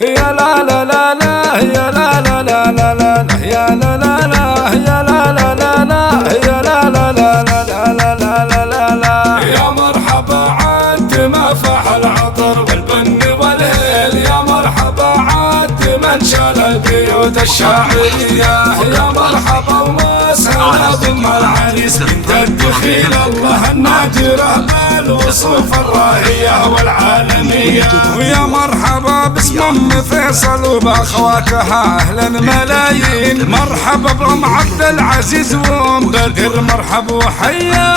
يا لا لا لا لا يا لا لا لا لا لا يا لا لا لا يا لا لا لا لا يا لا لا لا لا لا لا لا لا لا يا مرحبا عاد ما فاح العطر والبن والهيل، يا مرحبا عاد من شال البيوت الشاعرية، يا مرحبا ومسهلا ضم العريس بنت الدخيل الله النادرة بالوصوف الراهية والعالمية، ويا مرحبا باسم ام فيصل وباخواتها اهلا ملايين، مرحبا بام عبد العزيز وام بدر مرحب وحيا،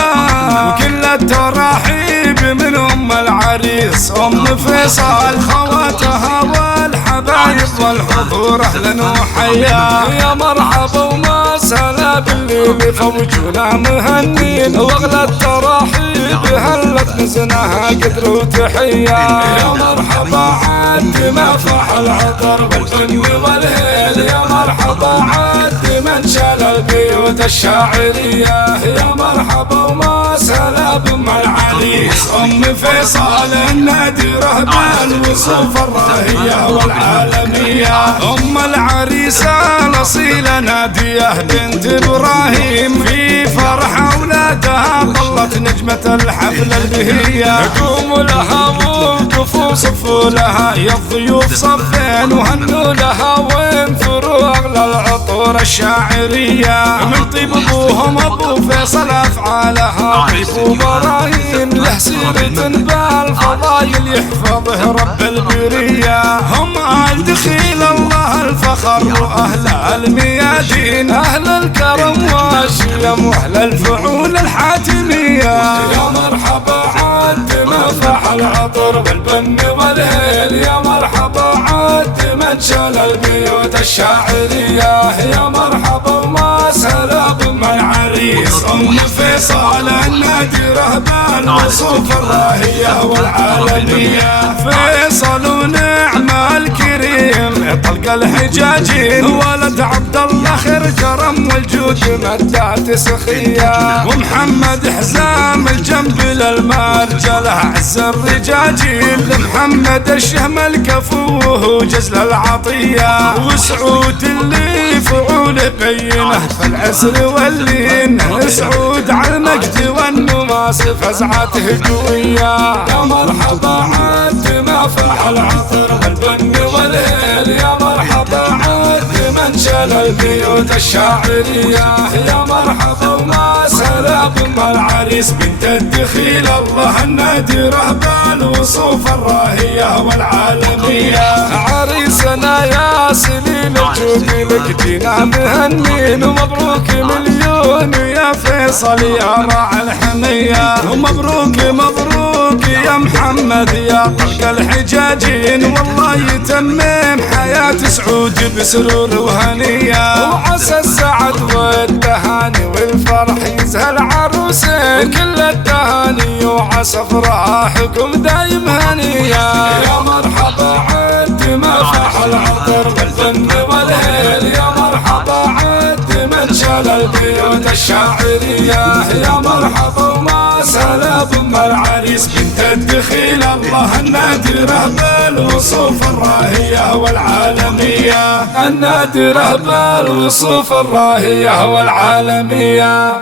وكل التراحيب من ام العريس ام فيصل خواتها والحبايب والحضور اهلا وحيا، يا مرحبا ومسهلا باللي فوجنا مهنين، واغلى التراحيب هلت نزناها قدر وتحية، يا مرحبا عاد ما فاح العطر بالبن والهيل، يا مرحبا عاد من شال البيوت الشاعرية، يا مرحبا ومسهلا بام العريس ام فيصل النادرة بالوصوف الراهية والعالمية، ام العريس الاصيلة نادية بنت ابراهيم، في فرح اولادها ظلت نجمة الحفل البهية، قوموا لها وقفوا صفوا لها يا الضيوف صفين وهنوا لها وانثروا اغلى العطور الشاعرية، من طيب ابوهم ابو فيصل افعالها طيب وبراهين، له سيرة بالفضايل يحفظه رب البرية، هم آل دخيل الله الفخر واهل الميادين، اهل الكرم والشيم واهل الفعول الحاتمية، يا مرحبا عاد ما فاح العطر بالبن والهيل، يا مرحبا عاد من شال البيوت الشاعرية، يا مرحبا ومسهلا بام العريس ام فيصل النادرة بالوصوف الراهية والعالمية، فيصل ونعم الكريم طلق الحجاجين، ولد عبد الله خير كرم والجود مدات سخية، ومحمد حزام الجنب للمرجله عز الرجاجين، لمحمد الشهم الكفو جزل العطية، وسعود اللي فعوله بينه في العسر واللين، سعود على المجد والنماس فزعته قوية، يا مرحبا عاد ما فاح العطر والبن والهيل، يا مرحبا عاد من شال البيوت الشاعرية، يا مرحبا ومسهلا بام العريس بنت الدخيل الله النادرة بالوصوف الراهية والعالمية، عريسنا يا سليل الجود لك جينا مهنين، ومبروك مليون يا فيصل يا راعي الحمية، ومبروك مبروك يا محمد يا طلق الحجاجين، والله يتمم حياة سعود بسرور وهنية، وعسى السعد والتهاني والفرح يزهل عروسين، كل التهاني وعسى افراحكم دايم هنية، يا مرحبا عاد ما فاح العطر بالبن والهيل، يا مرحبا عاد من شال البيوت الشاعرية، يا مرحبا ومسهلا بام العريس بنت الدخيل الله النادرة بالوصوف الراهية والعالمية، النادرة بالوصوف الراهية والعالمية.